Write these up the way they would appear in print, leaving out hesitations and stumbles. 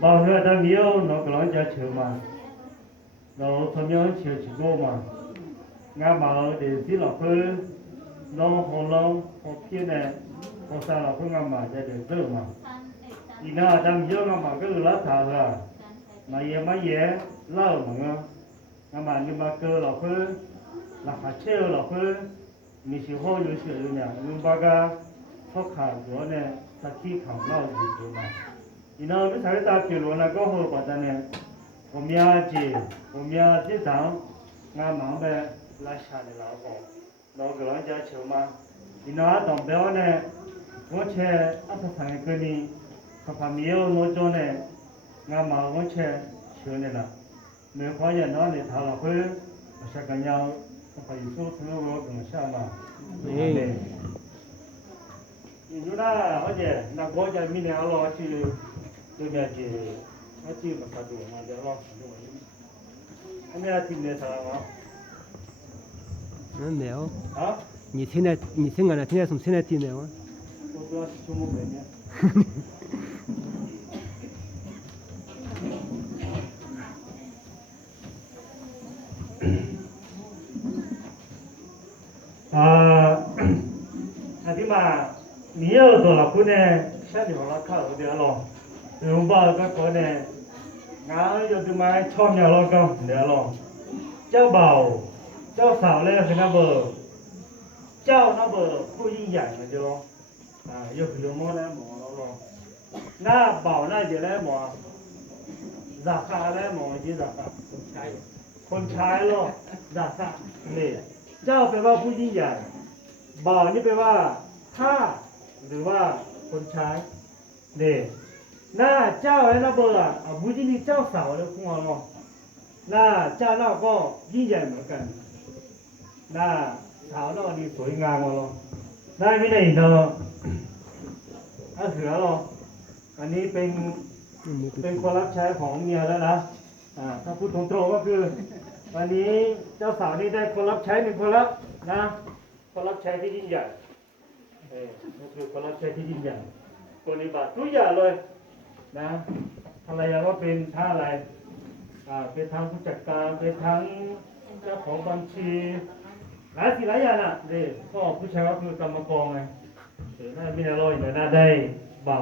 bao giờ ta miêu nó có nói cho chiều mà nó tham nhớ chiều chỉ cô mà ngã bảo để tí lọc hơi nó hồ lâu hồ kia này hồ sao lọc hơi ngã mà cho để tự mà thì na ta miêu ngã mà cái lá thảo ra mà ye mà ye lâu mà ngã mà nhưng mà cơ lọc hơi là hạt treo lọc hơi mình chỉ hoa nhiều chuyện rồi nhỉ nhưng ba cái thoát khảo của này ta khi khảo lâu gì rồi mà thì nó mới thấy ta kiểu là có hồ bảo ta nàyผมยาจีผมยาที่สามงานหมังแบบราชาในเราบอกเรากำลังจะเชื่อมาทีน่าต้องเบลเนี่ยว่าเช่อัศสังเกณีข้าพเจ้าโน้ตจเนี่ยงานหมังว่าเช่เชื่อเนี่ยนะเมื่อพออย่างนั้นเนี่ยถ้าเราเพื่อสักกันยาวข้าพเจ้าสู้สู้เราถึงชามาเนี่ยอยู่น่าเขาจะนักบอลจะมีแนวรอชื่อตัวเนี่ยจี他这个他多嘛，这老很多。他们要听的啥嘛？没有。啊？你现在呢？现在从现在听的吗？我主要是听不懂呢。那ที่มามีเยอะตัวละคนเนี่ยใช่เดี๋ยวเราเข้าเดี๋ยวรอรู้บ้างก็คนเนี่ยงานอยู่ที่มาชอบอย่างเราก็เดี๋ยวรอเจ้าบ่าวเจ้าสาวเลยคือน้าเบอร์เจ้าน้าเบอร์ผู้ยิ่งใหญ่นะเจ้ายกขึ้นมาแล้วหมอเรารอหน้าบ่าวหน้าเยอะแล้วหมอราคาแล้วหมอจีราคาคนใช้หรอราคาเนี่ยเจ้าแปลว่าผู้ยิ่งใหญ่บ่าวนี่แปลว่าท่าหรือว่าคนใช้เนี่ยหน้าเจ้าไอ้น้าเบอร์ผู้ยิ่งนี่เจ้าสาวเลยคุณหมอหน้าเจ้าหน้าก็ยิ่งใหญ่เหมือนกันหน้าสาวหน้านี่สวยงามหรอหน้าไม่ได้เนาะเสือหรออันนี้เป็นคนรับใช้ของเมียแล้วนะถ้าพูดตรงๆก็คือวันนี้เจ้าสาวนี่ได้คนรับใช้หนึ่งคนแล้วนะคนรับใช้ที่ยิ่งใหญ่นี่คือคนรับใช้ที่ยิ่งใหญ่ปฏิบัติทุกอย่างเลยนะภรรยาก็เป็นท่าอะไรเป็นทางผู้จัดการเป็นทางเจ้าของบัญชีหลายสิ่งหลายอย่างน่ะนี่ก็ผู้ชายก็คือกรรมกรไงน่าไม่น่ารอดแต่น่าได้เบา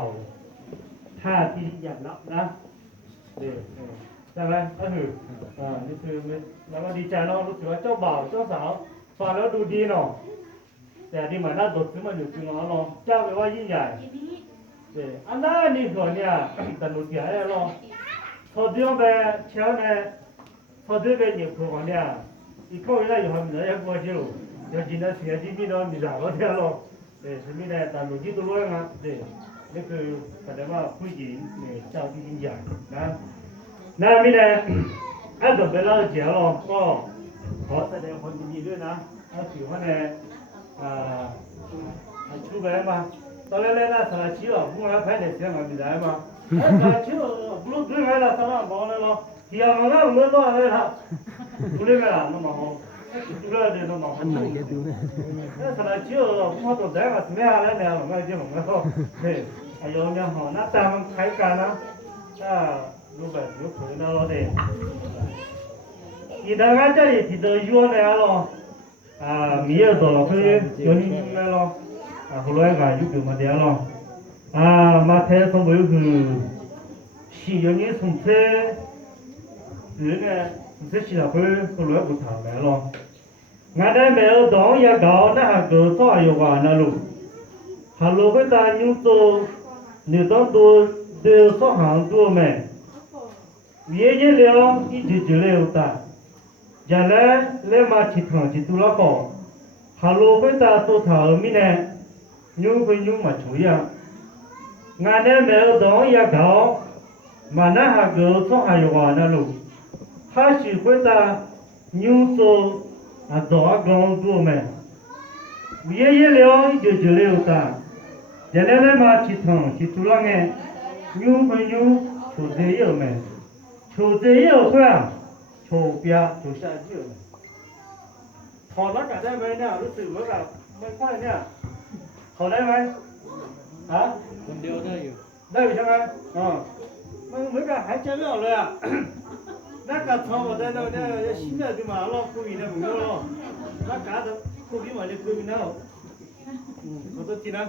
ท่าที่ยิ่งใหญ่แล้วนะนี่ใช่ไหมก็คือนี่คือแล้วก็ดีใจเนาะรู้สึกว่าเจ้าบ่าวเจ้าสาวฟังแล้วดูดีเนาะแต่ที่มันน่าตกขึ้นมาอยู่จริงเนาะเจ้าแปลว่ายิ่งใหญ่อันนั้นนี่ก่อนเนี่ยแต่หนูเสียแล้วเนาะพอเดี๋ยวไปเช้าเนี่ยพอเดี๋ยวไปหยิบของเนี่ยอีกคนได้อยู่ห้องนี้ยังกลัวจิ๋วเดี๋ยวจีน่าเสียจีพี่น้องมีสาวเดียวเนาะสมัยนั้นแต่หนูจีตัวรู้นะนี่คือแสดงว่าผู้หญิงเจ้าที่ยิ่งใหญ่นะนั่นไม่ได้อันต่อไปเราเจ้าเราก็ขอแสดงความยินดีด้วยนะถือว่าเนี่ยชูแบบมาตอนแรกนะสารชีวะพวกเราแพ้เนี่ยเสียงมันไม่ได้มาสารชีวะบลูด้วยไงล่ะสารมองเลยเนาะที่ยังงั้นเหมือนตัวอะไรล่ะบลูไงล่ะน้องมองดูเลยเดี๋ยวน้องมองอันไหนจะดูเนี่ยสารชีวะพวกตัวแดงอ่ะสมัยอะไรเนี่ยมันก็จะมองแล้วก็เนี่ยอายุเนี่ยหอหน้าตามันคล้ายกันนะรูปแบบรูปผืนเราเนี่ยที่ดังนั้นจะที่ตัวยัวเนี่ยเรามีเยอะตัวเราคือยัวนี่เนี่ยเรา后来有给嘛点了马太从没有去西洋人从这个这些会后来不谈来了俺那没有当也搞那还搞啥有玩那路哈路会打牛多牛当多的少行多没爷爷了一直就来有打将来来嘛去趟去多了好哈路会打多趟没呢nhung với nhung mà chủ yếu ngàn năm mèo đó ya gạo mà nó hạt gạo cho hai quả nó luôn hai chỉ会ta nhung cho đó gạo của mình爷爷了就了ta giờ này mà chỉ thằng chỉ tu lăng nghe nhung với nhung chủ thế yêu mình chủ thế yêu thôi chủ bia chủ sa yêu thọ nó cả đây vậy nèรู้สึกว่าแบบไม่ค่อยเนี่ยขอได้ไหมฮะคนเดียวได้อยู่ใช่ไหมมันเหมือนกับ还见不了了呀。那个从我在那新的对嘛，老苦逼的没有了，那干的苦逼嘛就苦逼了。我都听了，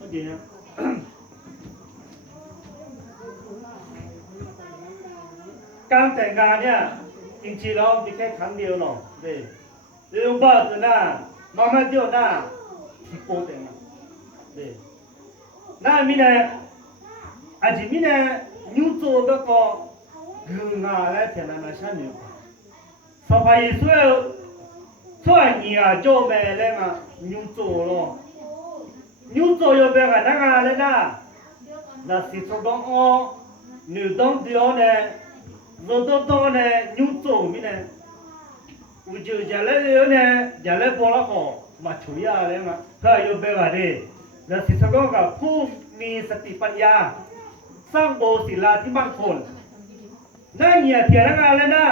我听了。刚等干呢，近期了，你看看掉了，对，用包子呢，慢慢掉呢，是高等了，对。那米呢，而且米呢，牛做那个牛啊来天那小牛，上怕一说你啊，叫买来嘛，牛做了，牛做要买个那个来呐，那是说讲哦，牛当掉呢。rồi tôi này nhung tổ mi này, ui trời giờ lấy này giờ lấy bỏ lá cỏ mà chủ yếu là mà thôi yêu bé vào đi, là sự thật làผู้มีสติปัญญาสร้างโบศิลาที่มั่นคงนั่นเนี่ยเถียงกันเลยนะ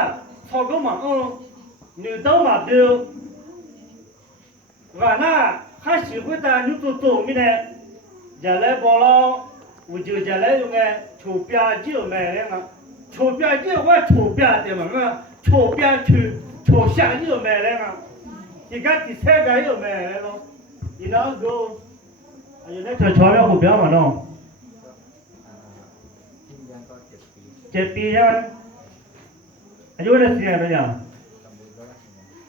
ชอบก็มาหนึ่งต้องมาดูว่าน่ะข้าสิคุยแต่ยุติตัวมีเนี่ยจะlấy bỏ lá ui trờiจะlấyยังไงชูเปียจิ้วแม่เลยมั้ง丑边这我丑边的嘛，丑边去丑下又买来嘛，你看第三个又买来了，你那个，哎呀，那这炒面后边嘛喏，7 ปีใช่ไหมอายุได้เสียไปยัง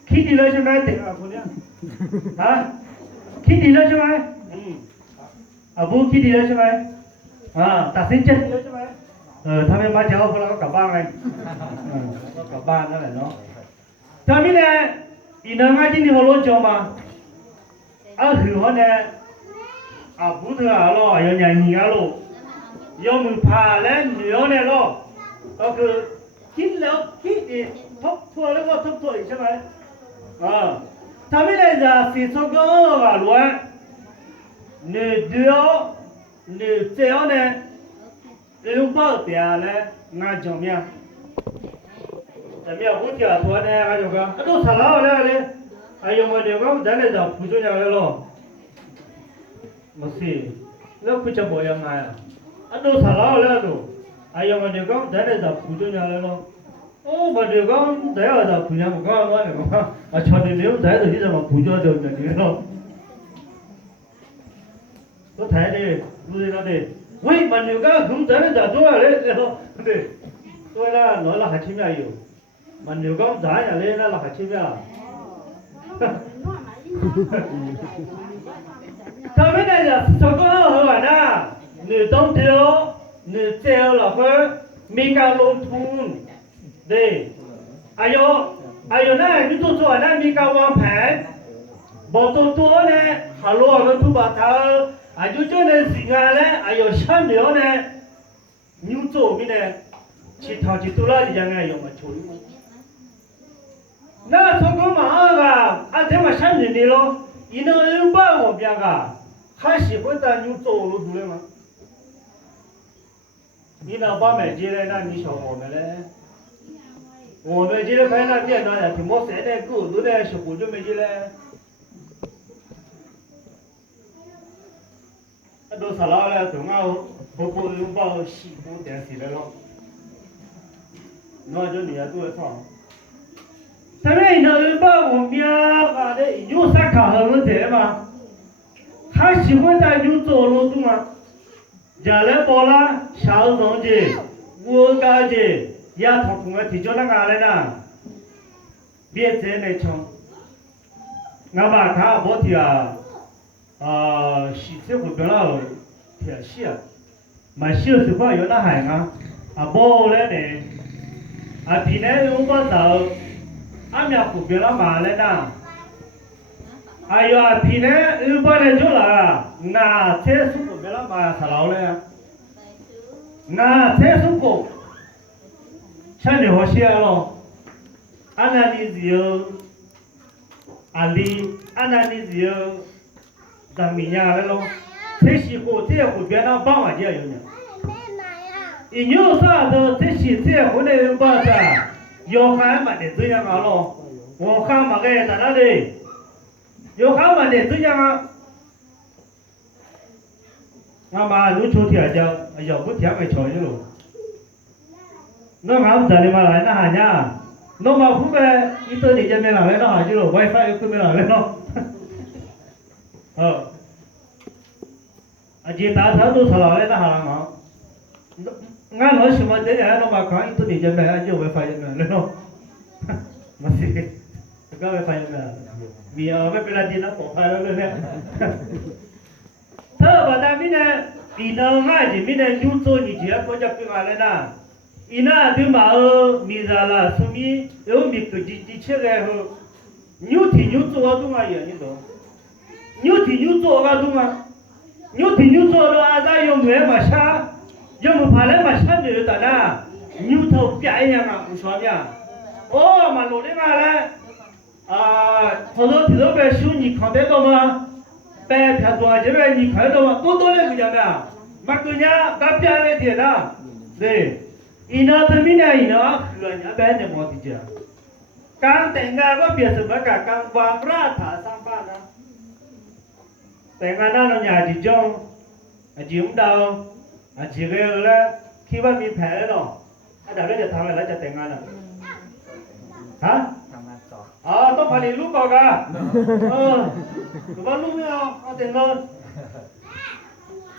คิดดีแล้วใช่ไหมเด็กคนเนี้ยฮะคิดดีแล้วใช่ไหมบูคิดดีแล้วใช่ไหมตัดสินใจดีแล้วใช่ไหมถ้าไม่มาเช้าพวกเราก็กลับบ้านไงก็กลับบ้านนั่นแหละเนาะถ้าไม่เนี่ยอีน้องไอ้ที่นี่เขาล้นจอมาถือว่าเนี่ยบุตรเราอย่างอย่างนี้ก็รู้ยอมพาแล้วเหนือเนี่ยเราก็คือคิดแล้วคิดอีกทบทวนแล้วก็ทบทวนอีกใช่ไหมถ้าไม่เนี่ยจะสิ่งที่ก็รู้ว่าหนึ่งเดียวหนึ่งเจ้าเนี่ย用包点嘞，俺叫咩？咱们不听说呢，俺就讲，都啥老了嘞？哎呦，我这个咱那叫不准了咯，没事，那不叫不样呀？都啥老了都？哎呦，我这个咱那叫不准了咯。我这个咱要叫不讲，我刚我那个，瞧你牛在这里怎么不叫就你咯？都抬的，不是那的。喂，mà nếu các chúng ta đã做rồi đấy, đấy, tôi là nói là hạt chim ya yêu, mà nếu các giá nhà lên là hạt chim ya. Thằng bên này là sao có hơn vậy nè, nếu tông thiếu, nếu treo là phải mình càng lông thun, đây, ayo này, như tôi nói này mình càng vang phèn, bỏ tôi này, hello cái thu bát thao. Ayo cho nên gì nghe嘞, ayo xem điều này, nhiều chỗ mi này, chỉ thao chỉ tu la thì chẳng ai dùng mà chui. Nãy thằng con mà anh thấy mà xem gì lo, ý nó yêu bao một việc khai始会在nhiều chỗ luôn đúng không? Ý nó ba mẹ chỉ là na mi sao mà嘞, 我们这里看那电脑呀，挺没谁的狗都在小姑就没进来。都啥老了，总要不拥抱西部电视的咯，那就你也做放。咱们那拥抱我们家的有啥看好问题吗？还喜欢在有走路的吗？家来包了，小东西，我感觉也同我提交那个来呢，别在那冲，我把他不提啊。洗这会变了挺洗啊，嘛洗的时候有那海啊，包了呢，平时用不着，俺们会变了嘛了呢，哎呦，平时用不了就了，那厕所会变了嘛啥老了，那厕所过，像你好些咯，俺那里只有，俺那里只有。咱们家来咯，这些货这货别那帮我家有呢。一牛啥子这些这货的把啥，要看嘛的这样啊咯，我看嘛个在那里，要看嘛的这样啊。俺妈如秋天叫，哎呀不天没瞧你咯， nó ngắm giờ đi mà lại nó hà nhá nó mà phút về ít tôi thì chân nên là lên nó hà chứ rồi wifi cứ mới là lên nó chỉ ta thấy tôi sợ là lên nó hà là ngó ngã nói sự mà thế này nó mà có ít tôi thì chân này chứ wifi chân lên nó mà xí cái wifi chân này vì ở bên bên đi nó bỏ phải lên nè thơ bà ta biết nè vì nó ngay chỉ biết nè nhu tôi thì chỉ có chấp cái này nè ina tu ma mizala sumi eu mi tu ji chege ho nyu tu tu ma ye ni do nyu tu ga tu ma nyu tu lo aza yo me ma sha yo mo phale ma sha ni ta na nyu thau pya ya ma u swa pya o ma lo le ma la ho lo ti lo be shu ni khan de do ma pe pha twa je be ni khan do ma to le ku ja ma ku nya ka pya le ti na de ina ta mi na ina khua nya ba ne mo ti ja kang te nga ko bia su ba ka kang wa pra tha sam ba na te nga na no nya ji jong a ji um dao a ji ge la khi ba mi phe no a da le ja tha la ja te nga na hả to phải lúc có cả tụi ba lúc nhau có tiền hơn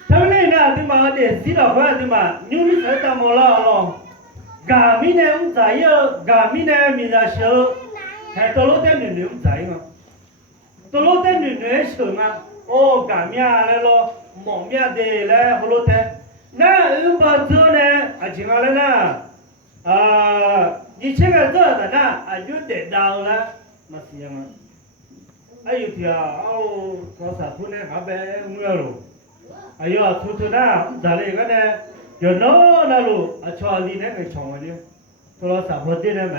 thế này nè thì mà để xí đỏ phải thì mà như mình phải làm một lo gà mi này cũng giải gà mi này mình là sợ hay tôi lúc tên mình cũng giải mà tôi lúc tên mình sợ mà ô gà mi này lo mỏng mi để là hồ lô tên nè bà giờ này chỉ nói là你这个热的呢，有点到了，那是样啊。还有条搞啥子呢？还别没了。哎呀，出那咋嘞个呢？有那路桥里那个桥的，到了啥坡地的门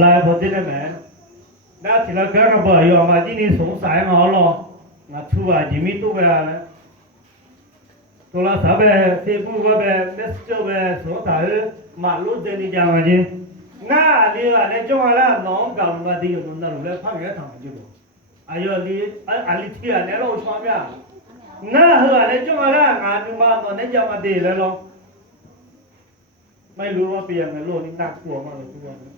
来坡地的门，那听了刚刚不要嘛，今天送晒好了，那出几米多了。到了啥呗？西部个呗，那叫呗，说啥马路这里讲嘛去。那你话你种下啦，农搞嘛地用那路来拍个塘就多。哎呦你你天啊，你老爽呀！那好你种下啦，俺就嘛那你叫嘛地来咯。ไม่รู้ว่าเป็นยังไงโลกนี้น่ากลัวมากเลยทุกวันนี้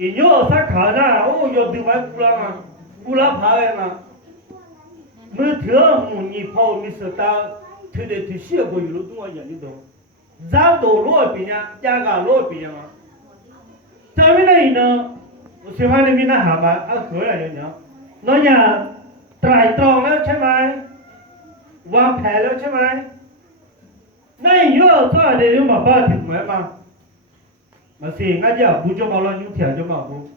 อีโย่สักขาหน้าโอ้ยดูไว้กูละพาเองอ่ะมือถือหูนี่พอมีสตาร์ถือได้ถือเชี่ยวกูอยู่รู้ตัวอย่างนี้ตัวจ้าตัวรู้เป็นยังจ้าการู้เป็นยังอ่ะแต่ไม่ได้เนาะสิว่านี่มีหน้าหามาเอาเกิดอะไรเนาะน้อยอย่างไตรตรองแล้วใช่ไหมวางแผนแล้วใช่ไหม那以后做的有嘛办挺没嘛？那是俺家不就嘛了，有天就嘛不，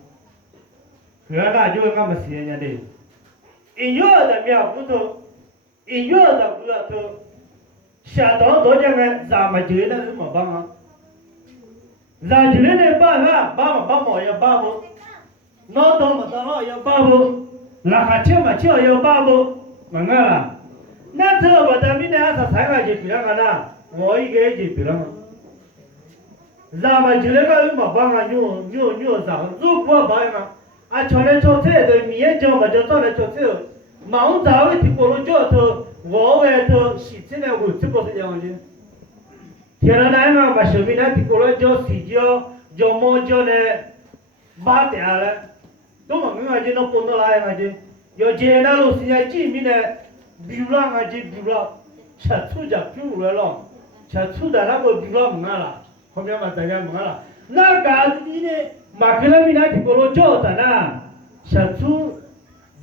可那就俺们些人的，一月的苗不头，一月的不要头，下到多少个咱们觉得有嘛办啊？咱觉得办法，办嘛要办不，脑洞嘛当然要办不，那还吃嘛吃要办不，明白啦？那这我咱们那是才开始比那个呢。我一个就比了嘛，咱们就那个有嘛帮啊，有啥？如果帮嘛，穿来穿去的，面叫嘛就穿来穿去，忙早的听过了叫头，我外头洗起来我这个是这样的。天然来嘛，把手边那听过了叫洗叫毛叫呢，拔掉了，都嘛没嘛就那碰到来嘛就，要接那路现在见面的，比了嘛就比了，吃出家比了咯。吃醋的那个比较猛了，后面嘛咱家猛了。那嘎子的呢，马克拉米那听过了叫的呢，吃醋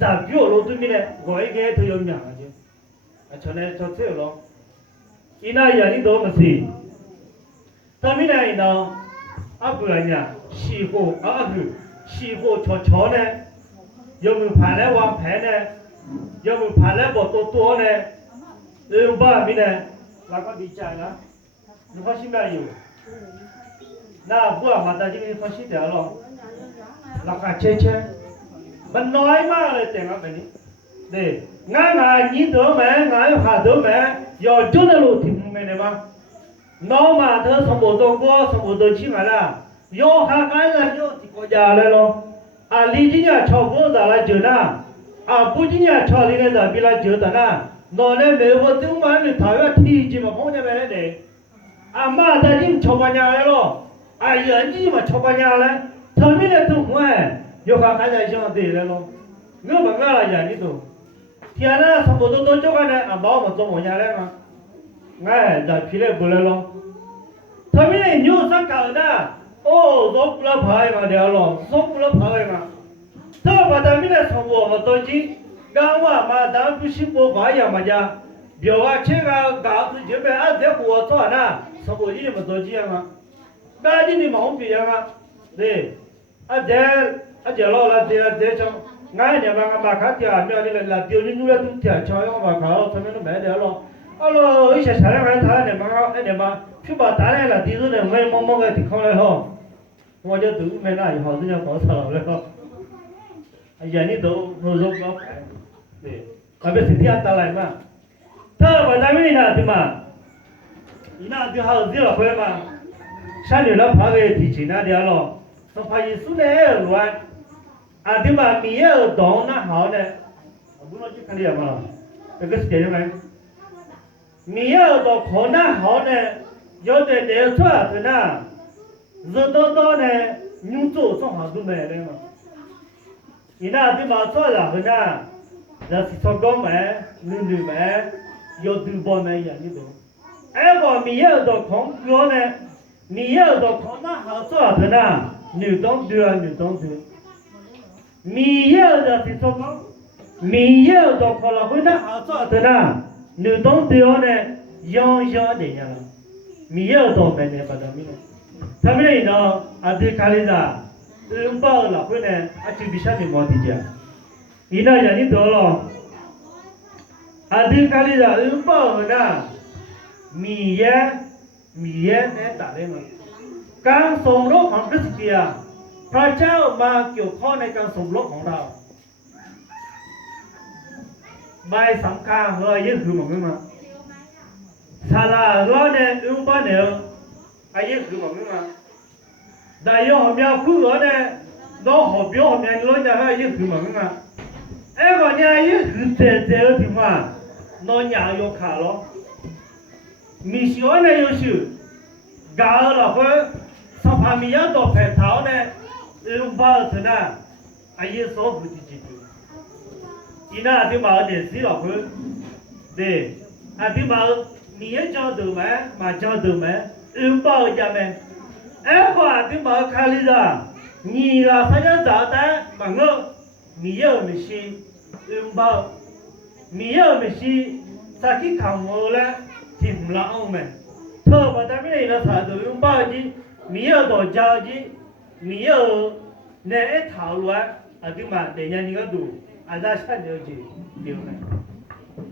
咋比我对面呢？我一个都有两个的，穿来穿去咯。伊那样你都没事，他们那呢，不然呢，西货西货悄呢，有没有盘来往盘呢？有没有盘来往多呢？有把米呢？那个比较了，你放心没有？那不嘛，大家就放心点了。那个切，มันน้อยมากเลยแต่งแบบนี้นี่งานนี้เถอะแม่งานหาเถอะแม่อย่าจุดนั้นรู้ที่มึงไม่ได้มาน้องมาเธอสมบูรณ์ตัวก็สมบูรณ์ตัวชิมาละย่อหากันละย่อที่ก็ยาเลย咯ลีจีเนี่ยชอบกูจะละเจอนะปูจีเนี่ยชอบลีเนี่ยจะพิลาเจอแต่นะนอนเนี่ยไม่ว่าถึงวันนี้ถ่ายว่าที่จีมาพ้องจะไปไหนเด็ก阿妈在你吵半家来了，啊人家嘛吵半家来，他们来都坏，有啥还在想对来了，我们我了人家都，天呐，什么都叫干呢，啊把我们做么家来嘛，哎，在皮来不来了，他们来牛啥搞的，哦，做不了牌嘛的了，做不了牌嘛，他把他们来从我们到起，刚我嘛当不是不牌呀嘛家。表啊，这个搞子这边啊，这火做呢，什么地方做这样啊？那你的毛病啊？对，这老了这种，俺家嘛马卡掉，苗的了，丢进去了都掉，朝阳马卡了，他们都买掉了。啊喽，一些下来俺他那嘛，去把打来了，地主呢买么个地方来了，我就都买那以后人家搞错了了，人家都说不好看，对，那边身体打来嘛。他把咱们那对嘛，你那就好热了会嘛，山里了爬个地气那点了，说爬一树呢乱，啊对嘛，米要动那好呢，不能去看见嘛，这个是点样来，米要到考那好呢，要在那做的呢，热到呢，牛做正好都买的嘛，你那对嘛做了的呢，那是做高买，牛买。要对包买呀，你懂？哎，我米要到空标呢，米要到空那好做的呢，女东对啊，女东对。米要的是什么？米要到空了会那好做的呢，女东对啊呢，样的呀。米要到买呢，把它米呢，他们那呢，啊对看里的，包了会呢，啊就比下面毛的家，你那人你得了。Adik kali dah lupa mana miye ne tak ada. Kang somroของคริสเตียนพระเจ้ามาเกี่ยวข้องในการสมรสของเราใบสำคัญเฮ้ยยิ่งคือมันมาซาลาล้อเนี่ยอุ้มบ้านเนี่ยไอ้ยิ่งคือมันมาแต่ยอมยาวคู่ล้อเนี่ยล้อหอบยอมยาวล้อเนี่ยเฮ้ยยิ่งคือมันมาไอ้ก่อนเนี่ยยิ่งคือเจ๋อถึงมาน้อยางยกขาล้อมีชวนเนี่ยอยู่ชื่อกาลเราก็สภามียาตัวแผ่เท้าเนี่ยอุ้มบ้านเถอะนะไอ้ยิ่งโซ่บุตรจิตอีน่าที่มาเนี่ยสิเราก็เด็กอันที่มามีเจ้าตัวไหมมาเจ้าตัวไหมอุ้มบ้านจะไหมไอ้กว่าที่มาคาลิดานี่ละพยาจ่าแต่บางเรื่องมีเยอะไม่ใช่อุ้มบ้านมีเยอะไม่ใช่สักที่ขังโง่แล้วทิมละเอาไหมเธอมาแต่ไม่ได้นะสาธุอุ้มบ้านจีมีเยอะตัวเจ้าจีมีเยอะเนี่ยถาวรอันที่มาแต่ยังนี่ก็ดูอาจจะใช่เดียวจีเดียวไหม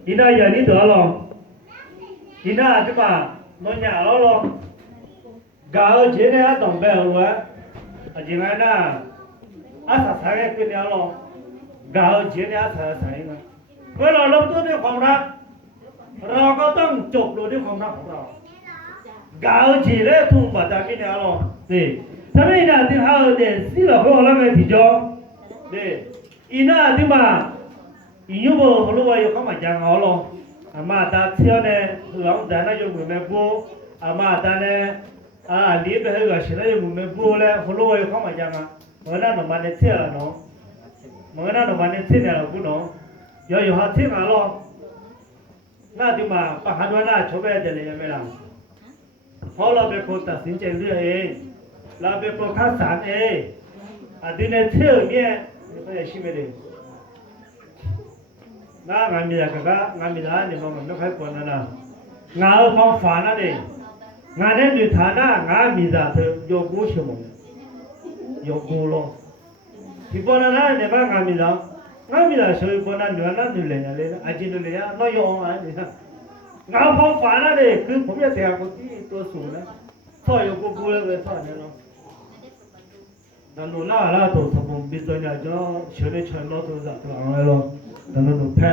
อีน่าอย่างนี้ตัวหรออีน่าที่มาโน่นอย่างเราหรอกาเจเนี่ยต้องไปเอาไว้อาจจะไม่น่าอาสาสมัครเป็นอย่างหรอกาเจเนี่ยอาสาสมัครนะเวลาเราตัวด้วยความรักเราก็ต้องจบลงด้วยความรักของเรากาเจเนี่ยทุ่งปัตตานีเนี่ยหรอสิทำไมน่าที่เขาเนี่ยสิเราเขาเราไม่ที่จอสิอีน่าที่มาอีอยู่บ่เขารู้ว่าอยู่เขามาจังเอาหรออามาตาเที่ยวเนี่ยหลังจากนั้นอยู่เหมือนแม่ปูอามาตาเนี่ยลีบไปให้กับฉันอยู่เหมือนแม่ปูแล้วเขารู้ว่าอยู่เขามาจังอ่ะเมื่อนั้นหนูมาเนี่ยเที่ยวเนาะเมื่อนั้นหนูมาเนี่ยเที่ยวเราพูดเนาะอยู่หาเที่ยวมาหรอน่าที่มาปะหันว่าน่าชอบไปเจริญไม่ล่ะเพราะเราเป็นคนตัดสินใจเรื่องเองเราเป็นคนคัดสรรเองทีนี้เที่ยวเนี่ยไม่ได้ชิมเลยน้างานมีอะไรก็งานมีอะไรเนี่ยมันไม่ค่อยควรนะงานความฝันนั่นเองงานนี้อยู่ฐานะงานมีอะไรเธอโยกูชิมมั้งโยกูโลที่ปนนั้นเนี่ยบ้างงานมีอะไรงานมีอะไรช่วยปนนั้นอยู่นั่นอยู่เลยนะเลยอาจินดูเลยนะน้อยยองอะไรเนี่ยงานความฝันนั่นเองคือผมจะเสียคนที่ตัวสูงนะท่อโยกูเลยท่อเนี่ยเนาะนั่นนู่นน่ะแล้วตัวสมบูรณ์บิดเนี่ยจะเชื่อในเชิงโน้ตตัวจากหลังเลยเนาะนั่นนู่นแพ้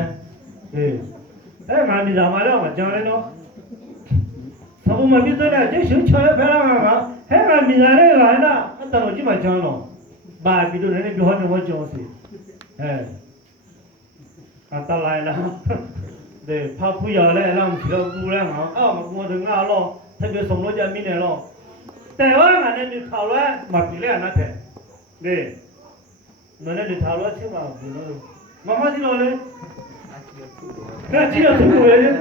งานมีอะไรมาแล้วมาจังเลยเนาะสมบูรณ์บิดเนี่ยจะเชื่อเชื่อแพ้แล้วมั้งงานมีอะไรเลยนะอันตรายจีมาจังเนาะบ้าบิดเนี่ยบิดหัวเนี่ยว่าจังสิอันตรายนะพาผู้ใหญ่เลยเราเชื่อกูแล้วเหรอมากูถึงแล้วหรอท ถ้าเกิดส่งรถจะมีเนี่ยหรอกแต่ว่างานนี้ข่าวว่ามาปีแรกนะแต่เด้เมื่อนั้นข่าวว่าใช่ป่ะมาที่เราเลยก็ที่เราถูกเลยเนี่ย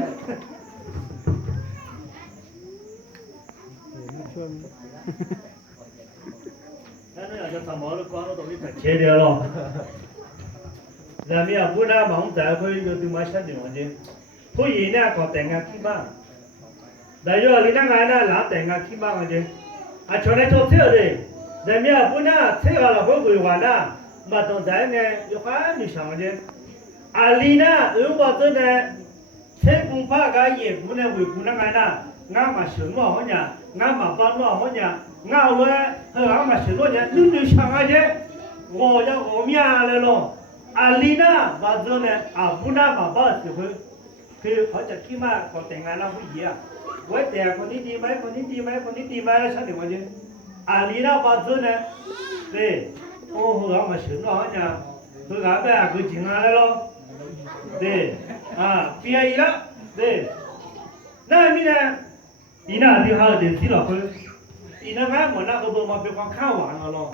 นั่นเนี่ยจะทำอะไรก็เราต้องมีแผนเชื่อเดียวหรอกแต่มีอาบุญนะบางแต่เขาอยู่ที่มาชัดเจนว่าจริงผู้หญิงเนี่ยก็แต่งงานที่บ้านแต่อยู่ที่นั่งงานน่ะหลังแต่งงานที่บ้านว่าจริงชวนให้ชอบเที่ยวดิแต่มีอาบุญนะเที่ยวเราก็คุยกันนะมาตรงใจเนี่ยอยู่ข้างนี่ช่างว่าจริงลีน่าว่าตัวเนี่ยเช่นคุณพ่อก็ยิ่งคุณเนี่ยคุยคุณนั่งงานน่ะงานมา选我好像งานมาบ้าน我好像งานเลยเออมา选我เนี่ยนึกช่างว่าจริง我要我面来了ลีน่ามาตัวเนี่ยบุญนะมาบ้านสิคือเขาจะคิดว่าเขาแต่งงานแล้วผู้หญิงไว้แต่คนนี้ดีไหมคนนี้ดีไหมคนนี้ดีไหมใช่ไหมวะเนี่ยลีน่ามาตัวเนี่ยเด้โอ้โหเขามา选我好像คือการแบบคือจริงอะไรหรอเด้เปียอีละเด้นั่นมีเนี่ยอีน่าที่เขาเดินที่หรอกคืออีน่าแม่เหมือนนักบุญมาเป็นความข้าวหวานหรอ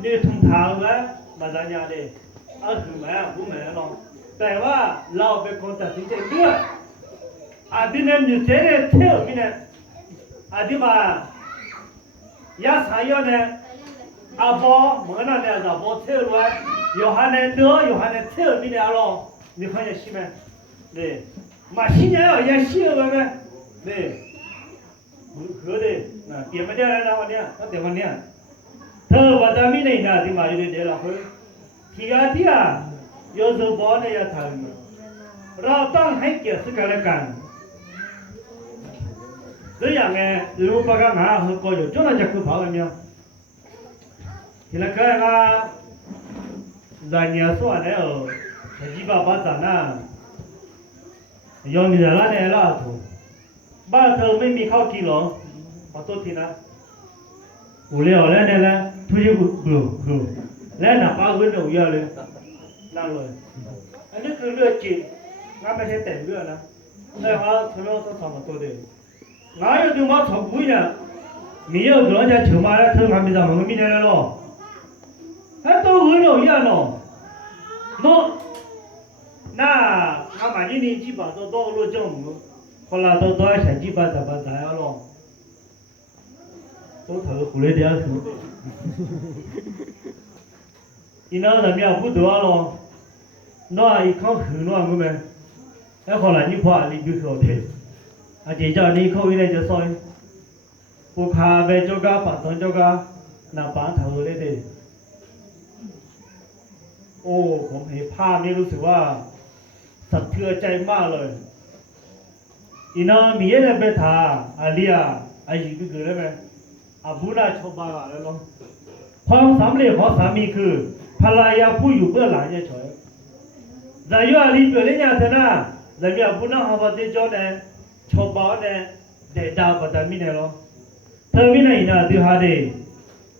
เนี่ยทุ่งเท้าเลยมาจากเนี่ยเด้คือแม่ผู้แม่หรอกแต่ว่าเราเป็นคนตัดสินใจเลือกที่เนี่ยอยู่เฉยๆเที่ยวมีเนี่ยที่มายาสายเนี่ยบอเหมือนนั่นเนี่ยบอเที่ยวด้วยอยู่หันเนี่ยเดืออยู่หันเนี่ยเที่ยวมีเนี่ยหรอ你看见西没？对，马西年要也西了没？对，合的，那点不点来了？我点，那点不点？他把咱们那家的嘛，有点点了会，提啊提啊，有时候包呢也谈嘛，然后当还解释开来干，这样呢，如果把个俺和高油，就那家口跑了没有？现在看啊，人家说了。几把把咱呐，要你在那里拉土，把头没米烤几笼，把多天呐，无聊了呢，出去不，来那把温柔要嘞，那了，อันนี้คือเลือดจิตงั้นไม่ใช่แต่งเลือดนะแต่ว่าเธอต้องทำมาตัวเดียวงั้นอยู่ที่มาถกคุยเนี่ยมีเยอะกว่าจะถึงมาแล้วเธอทำไม่ได้มันไม่ได้แล้วหรอให้ตัว温柔要喏喏那俺把你基本都到了政府，后来都想基本怎么样了，都头回来点数的，你那怎么样不多了？那一看很乱个没？哎，后来你怕你就说的，姐叫你口音呢就说，不看呗，这个把东这个那把头来的，ผมเห็นภาพนี้รู้สึกว่าสะเทือนใจมากเลยอีน้องมีอะไรไปทาอาเลียอายุก็เกิดได้ไหมบุญชอบบ้าแล้วน้องความสำเร็จของสามีคือภรรยาผู้อยู่เบื้องหลังเฉยๆแต่อยู่อาลีเกิดได้ยังไงนะแต่มีบุญหาว่าเจ้าเนี่ยชอบบ้าเนี่ยเด็ดดาวปัตตานีเนี่ยหรอเธอไม่ได้ยินอะไรที่หาได้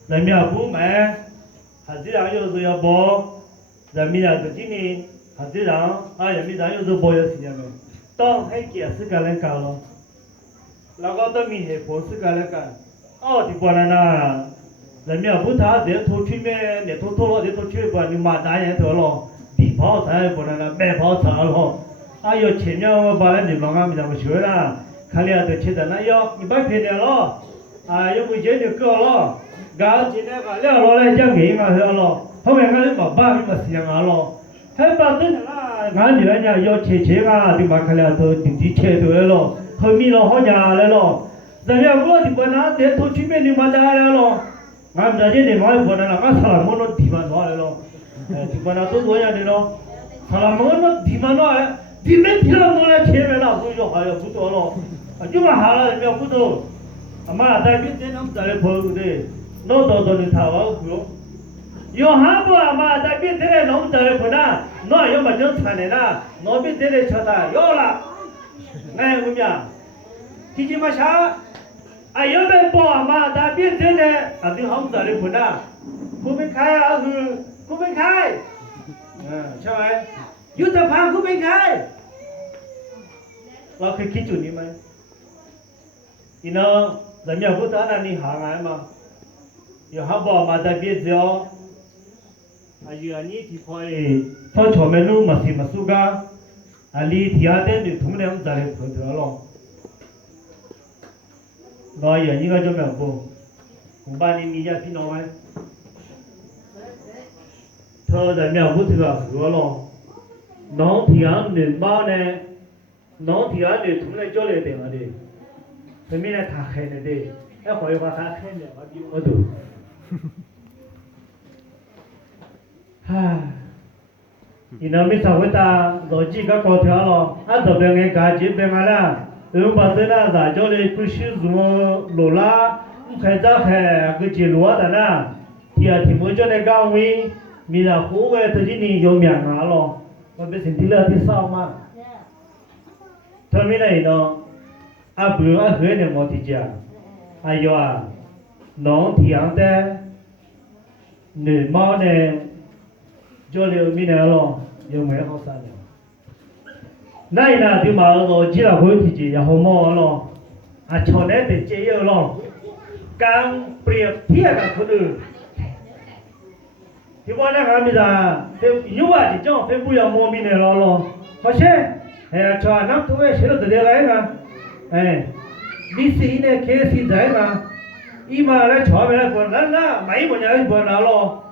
แต่มีบุญแม่หาที่เราอยู่ตัวบอกแต่มีอะไรที่นี่หาที่เรายังมีอะไรอยู่ตัวบอกอย่างนี้ต้องให้เกียรติซึ่งกันและกันหรอแล้วก็ต้องมีเหตุผลซึ่งกันและกันที่ปนน่ะแต่มีพุทธะเดี๋ยวทุกที่แม่เดี๋ยวทุกเดี๋ยวทุกที่ปนนี่มาได้ยังตัวหรอดีพอใช่ปนน่ะแม่พอสาวหรออยู่เชียงใหม่มาบ้านนี่น้องก็มีแต่มาช่วยนะเขาเรียกตัวเชิดนะย่ออีบ้านเพียงเดียวหรอยู่ไม่เจอเด็กก็หรอกาจีเนี่ยก็เลี้ยงเราเลยจะเก่งมาเหรอเพราะงั้นก็เลยบ้านมีมาเสียงหรอให้บ้านเนี่ยนะงานนี้เนี่ยย่อเชี่ยๆที่มาเขาเรียกตัวจริงๆเชี่ยตัวหรอเขามีเราเขาจะอะไรหรอแต่เนี่ยว่าที่ปนน่ะเดี๋ยวทุกที่แม่นี่มาได้แล้วหรองานจะเนี่ยมาปนน่ะก็สลับมันดีมาหน่อยหรอที่ปนน่ะตัวอย่างนี้หรอสลับมันดีมาหน่อยดีไม่ที่เราตัวเนี่ยเชี่ยๆนะผู้ยกหายผู้ตัวหรออยู่มาหาแล้วเนี่ยผู้ตัวมาได้พิจารณาแต่พอเลยโน้ตตัวนี้ท่าว่าคืออยู่หาบัวมาได้พิจารณาแต่พอนะน้อยยังมาจนทันเลยนะน้อยพิจารณาชดาย่อละไงคุณยาที่จะมาช้ายังไม่พอมาได้พิจารณาที่ห้องแต่พอนะคุณเป็นใครคือคุณเป็นใครใช่ไหมยุทธภาคุณเป็นใครเราเคยคิดจุดนี้ไหม你呢？咱们不单单你下来嘛，有好不嘛在别叫，啊有你提可以，放前面路嘛是嘛苏噶，啊你提下点你同样在里头头咯，那有你个就没不，我把你家听到没？他在苗不头啊河咯，农田人包呢，农田人同来叫来点啊的。对面来他黑的的，哎，回话他黑的，我比我多。唉，你那没啥回答，逻辑个高条了，俺这边个感觉别嘛啦，人把这那啥叫的不许什么路啦，开早开个记录的啦，题目叫那岗位，米那户外头今年有名啊咯，我别身体了的少嘛，他们那呢？啊不啊喝的么的讲，哎呦啊，农田的，女猫呢，就留米来咯，有没好啥的？那一那就嘛逻辑了，会提然后么咯，啊朝那的解药咯，刚pliep tia个可能，就话那个米啥，有啊就讲非不要莫米来了咯，好些，哎呀，朝那都会写了这点来个。哎，你是呢？开始在嘛？伊嘛来炒面来过，那买不着过那咯。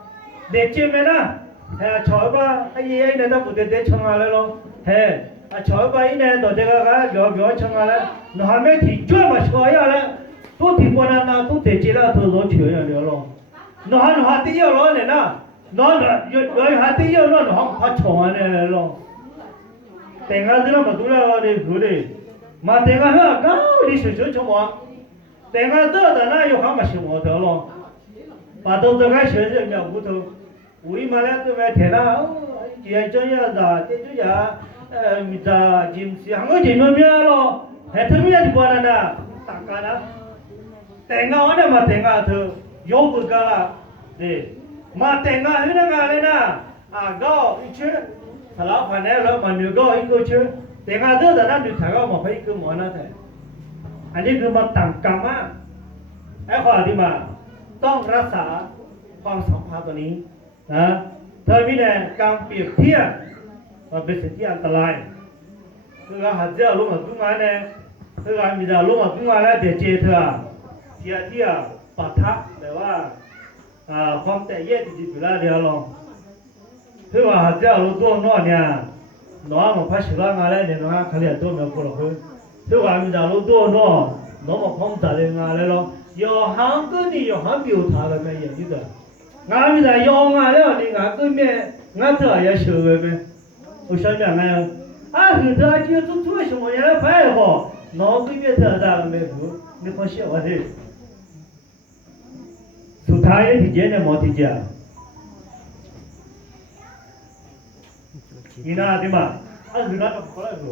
得见面啦，哎，炒吧，哎呀，那都不得得冲下来咯。哎，啊炒吧，伊呢到这个表冲下来，那还没提专嘛炒下来，都提过那都得接了都都全了咯。那得要咯呢那有还得要那还炒呢咯。等下子那么多了的苦的。嘛，等下呵，高你水什么？等下这的那有好么什么的咯？把都这个学生苗骨头，为嘛呢？这边天啦，也这样子，这就呀，米咋就是行个什么面咯？还他们也过来呢，大家呢？等下我呢嘛，等下头有不干了，对，嘛等下那个来呢，啊高一圈，他老板来了嘛，牛高一个圈。แต่งานเรื่องแต่นั้นดูถ่ายก็มาไปคือหมอนั่นแหละอันนี้คือมาต่างกรรมะไอ้ข้อที่มาต้องรักษาความสัมพันธ์ตัวนี้นะเธอมีแต่การเปรียบเทียบมันเป็นสิ่งที่อันตรายคือการหาเจ้ารู้มาตุ้งมาเนี่ยคือการมีเจ้ารู้มาตุ้งมาแล้วเดี๋ยวเจอเธอเทียปะทะแต่ว่าความแตกแยกที่อยู่แล้วเดี๋ยวลองคือว่าหาเจ้ารู้ตัวนอกเนี่ยน้องมันพัชราอะไรเนี่ยน้องเขาเรียกตัวมันก็รู้ทุกวันมีแต่รู้ตัวน้องมันคงจะเรื่องอะไรหรอกยอหังก็นี่ยอหังบิวท่าเลยไม่ยังนี่เด้องานมีแต่ยองอะไรนี่งานก็ไม่งานเธอ也学了没我想讲没有啊คือเธอ就做什么样的饭好น้องก็ไม่เธอได้ไม่รู้你放心我的สุดท้ายที่เจเนี่ยหมอที่เจ你那对吗？你那个过来不？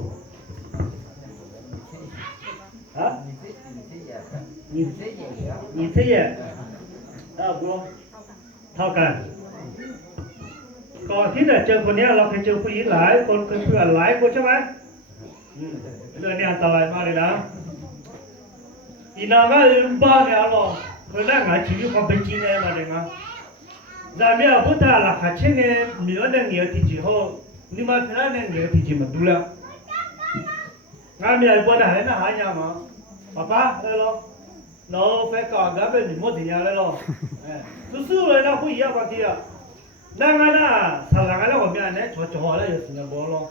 啊？你这也？不，เท่ากันก่อนที่จะเจอคนนี้เราเคยเจอผู้หญิงหลายคนเคยเพื่อนหลายคนใช่ไหมเรื่องนี้อันตรายมากเลยนะอีน้องก็บ้าเนี่ยหรอกคนแรกหาชีวิตความเป็นจริงเนี่ยมาเลยนะ咱们要不打了，还前年没有那年的之后。你妈看那个脾气嘛多了，俺们也不能还那还样嘛，爸爸来咯，然后再搞个别你没听下来咯，哎，就是了那不一样话题啊，那个那他那个那我们呢做了有时间不咯，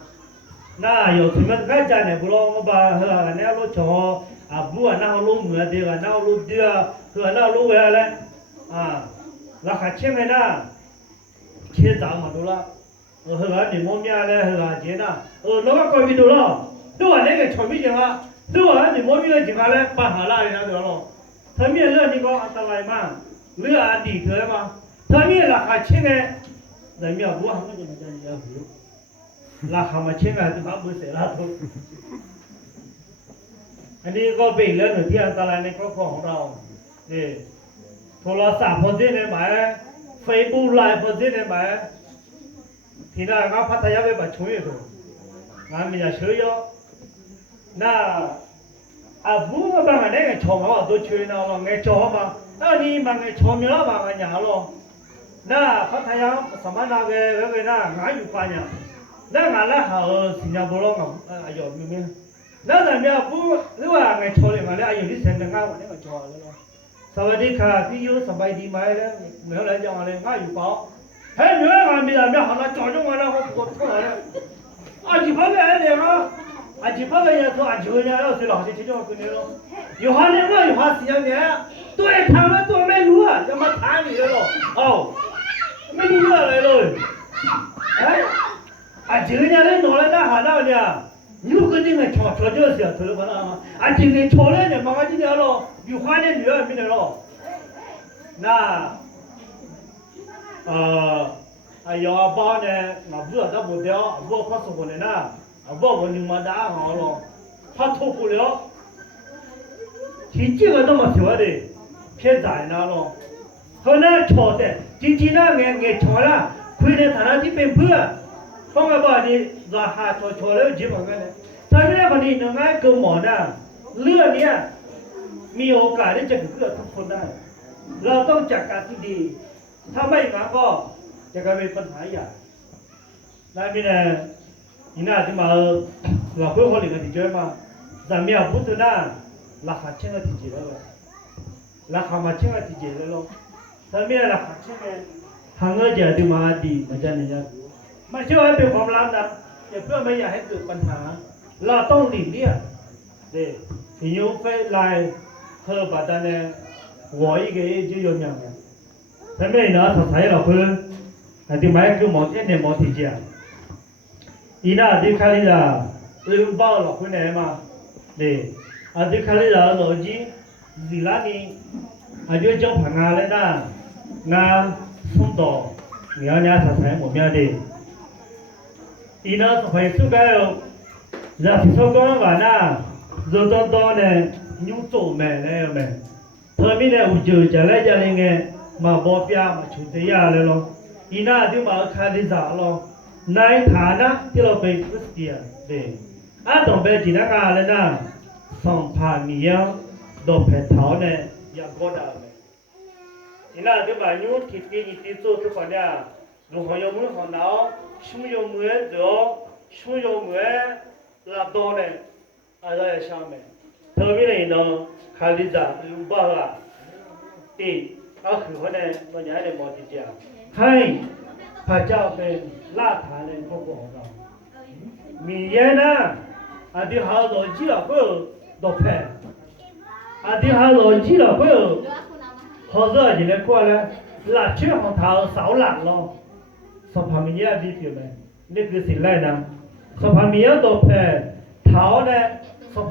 那有什么该讲的不咯，我把那路做啊不啊那路没得啊那路的啊和那路回来啊，那还前面那切账嘛多了。和你莫面嘞，和姐呐，那个搞不到了，都话那个炒米酱啊，都话你莫面的酱嘞，把下来那个咯，他面热你讲得来嘛，热安地头嘛，他面那还钱嘞，人家不还没怎么讲也不，那还没钱啊，就还不谁那头，อันนี้ก็เป็นเรื่องหนึ่งที่อันตรายในครอบครัวของเรานี่โทรศัพท์พอดีเนี่ยไหมเฟซบุ๊กไลน์พอดีเนี่ยไหมทีนั้นเราพัทยาไปบัดช่วยดูงานมีจะช่วยเยอะน่า บูบางอันเนี่ยชมว่าตัวช่วยน้องไงชมมาอันนี้มันไงชมอยู่แล้วบางอันอย่างหรอน่าพัทยาสมัยนั้นเวน่างานอยู่ปัญญาน่างานละหาสิงคโปร์กับอายุมีมั้ยน่าจะมีบูหรือว่าไงชมเลยมาเลยอายุที่เซนต์งานวันนี้ก็ชมแล้วสวัสดีค่ะพี่ยูสบายดีไหมแล้วเหนืออะไรจังอะไรง่ายอยู่เปล่าเฮ้ยเหนืองานมีอะไรหาเราจ่อจงมาแล้วผมกดเข้าเลยอาชีพอะไรเนี่ยมั้งอาชีพอะไรเนี่ยตัวอาชีพเนี่ยเราสิเราที่ที่เราคนนี้เรา有哈那个有哈西洋的，对他们做没路啊，怎么谈你了咯？哦，没路来了，哎，啊，今年来拿来那哈那呢？有个人来吵就是，知道不啦？啊，今天吵来呢，妈妈今天咯，有哈的女儿没得咯，那，要阿爸呢，我不知道不掉，我怕什么呢？那，我你妈打好了，怕脱不了。ที่จริงก็ต้องมาเสียดิเพี้ยนใจนะลูกเขาหน้าโฉดแต่จริงๆนะเงี้ยโฉดละคุยในฐานะที่เป็นเพื่อนต้องมาบอกนี่ราคาโฉดแล้วจิ้มเหมือนกันเลยถ้าไม่ได้พอดีหนึ่งง่ายคือหมอนะเรื่องนี้มีโอกาสที่จะเกิดทุกคนได้เราต้องจัดการที่ดีถ้าไม่งั้นก็จะกลายเป็นปัญหาใหญ่นั่นเป็นนี่น่าที่มาเราเพื่อนคนหนึ่งกันที่เจอมาแต่เมียพูดถึงน่ะราคาเช่นกันที่เจอแล้วราคามาเช่นกันที่เจอแล้วถ้าเมียราคาเช่นกันทางเงินจะที่มาดีมันจะเนี่ยไม่ใช่ว่าเป็นความลับนะอย่าเพื่อไม่อยากให้เกิดปัญหาเราต้องหลีกเลี่ยงเด็กที่ยูเฟลไลเธอปัตตานีหัวอีกเองจะยนยังไงถ้าไม่เนาะถ้าใช้เราเพื่อนที่หมายคือหมอเช่นเนี่ยหมอที่เจ้าอีน่าที่เขาเรียกลืมบ้าหรอกคุณไหนมาเด็กอาทิตย์ครั้งที่แล้วเราจีสิลานีอายุจะผ่านงานแล้วนะงานส่งต่อเงี้ยเนี่ยสายหมดเมียดีอีน่าสมัยสุดแล้วจะพิสูจน์กันว่านะจะต้องเนี่ยยุ่งโจมแม่เนี่ยแม่เธอไม่ได้อุจจาระจะเล่นจะเล่นไงมาบอกพี่มาชุดเดียร์เลยหรออีน่าที่มาคาดิซ่าหรอในฐานะที่เราเป็นคริสเตียนเด็กต้องเป็นจีนกันเลยนะสองพันมีอ่ะดอกเพชรเท้าเนี่ยอยากกอดอะไรนี่นะที่บ้านยูคิดกินที่สุดทุกคนเนี่ยลุงเขายมือของเราชูยมือเดี๋ยวชูยมือลาดอนเนี่ยอะไรช่างมันเธอไม่ได้เนาะคาลิซ่าลูบ้าละตีก็คือคนเนี่ยมันยังได้หมดที่จะให้พระเจ้าเป็นลาฐานในครอบครัวของเรามีเยอะนะอันที่เขาโดนจีบก็ดอกแพงอันที่เขาโดนจีบก็เขาจะยินดีกว่าเลยหลักเชื่อของเขาเสาหลักเราสภาพมีเยอะดีเดียวเลยนี่คือสิ่งแรกนะสภาพมีเยอะดอกแพงเขาเนี่ย